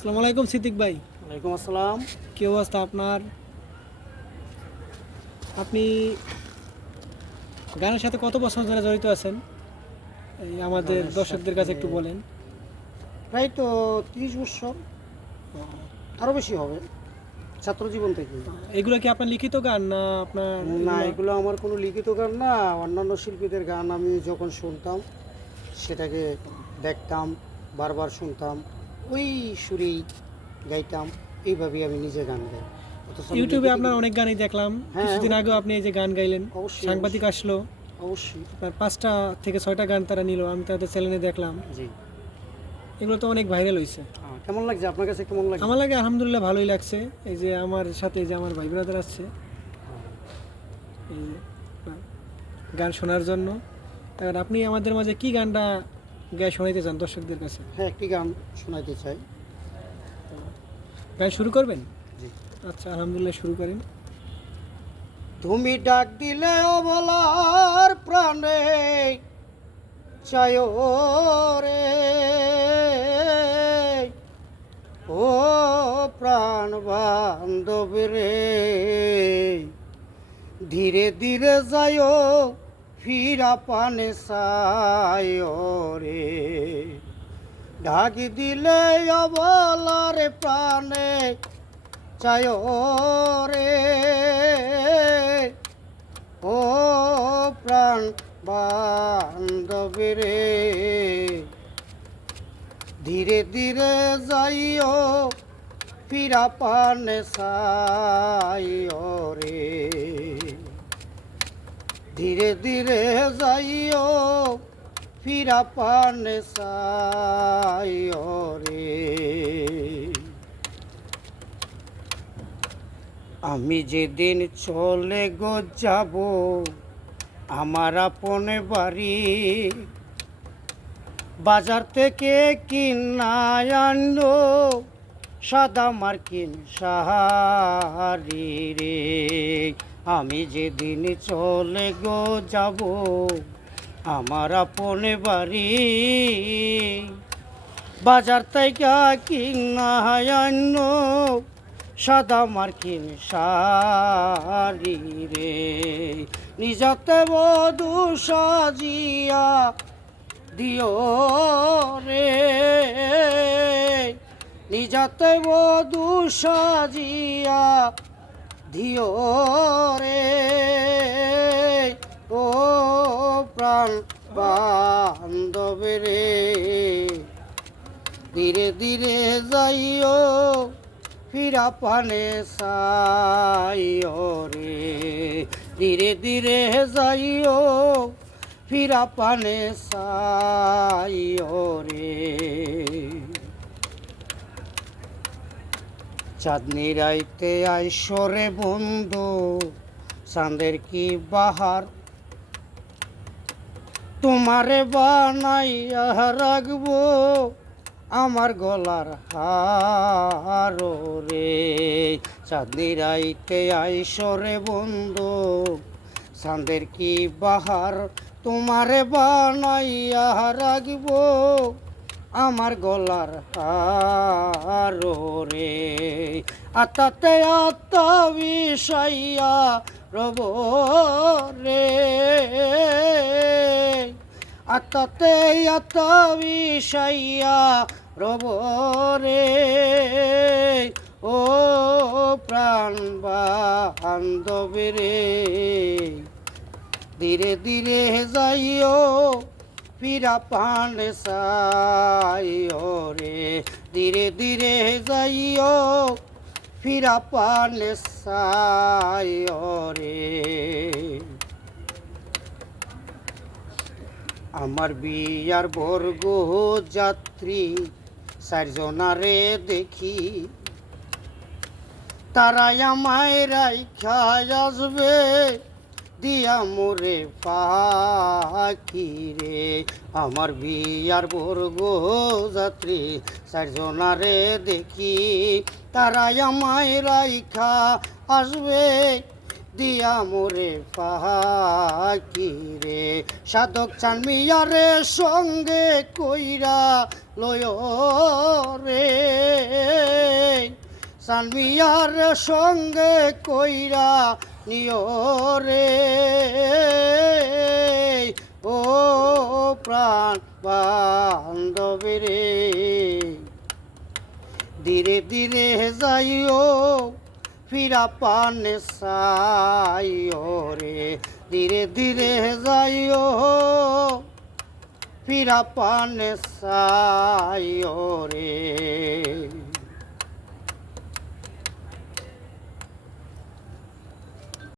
আসসালামু আলাইকুম সিদ্দিক ভাই। ওয়ালাইকুম আসসালাম। কি অবস্থা আপনার? আপনি গানের সাথে কত বছর ধরে জড়িত আছেন? এই আমাদের দর্শকদের কাছে একটু বলেন। প্রায় তো তিরিশ বছর। আরও বেশি হবে। ছাত্র জীবন থেকে। এগুলো কি আপনার লিখিত গান না আপনার না এগুলো- এগুলো আমার কোনো লিখিত গান না। অন্যান্য শিল্পীদের গান আমি যখন শুনতাম সেটাকে দেখতাম বারবার শুনতাম। ওই সুরেই গাইতাম এইভাবেই আমি নিজে গান গাই। ইউটিউবে আপনার অনেক গানই দেখলাম। হ্যাঁ, কিছুদিন আগেও আপনি এই যে গান গাইলেন। সাংবাদিক আসলো। অবশ্যই। আপনার পাঁচটা থেকে ছয়টা গান তারা নিল আমি তাদের চ্যানেলে দেখলাম। জি। এগুলো তো অনেক ভাইরাল হয়েছে কেমন লাগছে? আপনার কাছে কেমন লাগছে? আমার লাগে আলহামদুলিল্লাহ ভালোই লাগছে। এই যে আমার সাথে যে আমার ভাই ব্রাদার আসছে। গান শোনার জন্য। এবার আপনি আমাদের মাঝে কি গানটা গায়ে শোনাইতে চান দর্শকদের কাছে? হ্যাঁ একটি গান শোনাইতে চাই। গান শুরু করবেন? জি। আচ্ছা আলহামদুলিল্লাহ শুরু করেন। তুমি ডাক দিলে অবলার প্রাণে চায় রে। ও প্রাণ বান্ধব রে ধীরে ধীরে যায় ফিরা পানে রে ডাক দিলে অবলার প্রাণে চায় রে ও প্রাণ বান্ধব রে। ধীরে ধীরে যাইও ফিরা পানে রে ধীরে ধীরে যাইও, ফিরা পানে রে। আমি যেদিন চলে গো যাব, আমার আপন বাড়ি, বাজার থেকে কিনায় আনলো, সাদা মার্কিন সাহারি রে। আমি যেদিন চলে গো যাব, আমার আপন বাড়ি। বাজার থেকে কিনায় আনলো সাদা মার্কিন শাড়ি রে। নিজতে বধু সাজিয়া দিও রে। নিজতে বধু সাজিয়া দিও রে। ও প্রাণ বান্ধব রে। ধীরে ধীরে যাইও, ফিরা পানে সাইও রে। ধীরে ধীরে যাইও, ফিরা পানে সাইও রে। চাঁদনি রাইতে আইসরে বন্ধু, চাঁদের কি বাহার? তোমারে বানাইয়া রাখব আমার গলার হার রে। চাঁদনি রাইতে আইসরে বন্ধু, চাঁদের কি বাহার? তোমারে বানাইয়া রাখব আমার গলার হার রে। আতাতে আত্মা বিষাইয়া রব রে। আতাতে আত্মা বিষাইয়া রব রে। ও প্রাণ বান্ধব রে। ধীরে ধীরে যাইও ফিরা পান সাইও রে ধীরে ধীরে যাইও। ফিরা পান সাইও রে আমার বিয়ার বর্গ যাত্রী চারজনারে দেখি। তারাই আমায় রাইখা আসবে। দিয়া মোরে পাখি রে। আমার বিয়ার বর্গ যাত্রী চারজনারে দেখি, তারাই আমায় রাইখা আসবে। দিয়া মোরে পাখি রে। সাধক চান মিয়ারে সঙ্গে কইরা লয় রে। সানমিয়ার সঙ্গে কইরা রে। ও প্রাণ বান্ধবী রে ধীরে ধীরে যাইও, ফিরা পানে সাইও রে। ধীরে ধীরে যাইও, ফিরা পানে সাইও রে।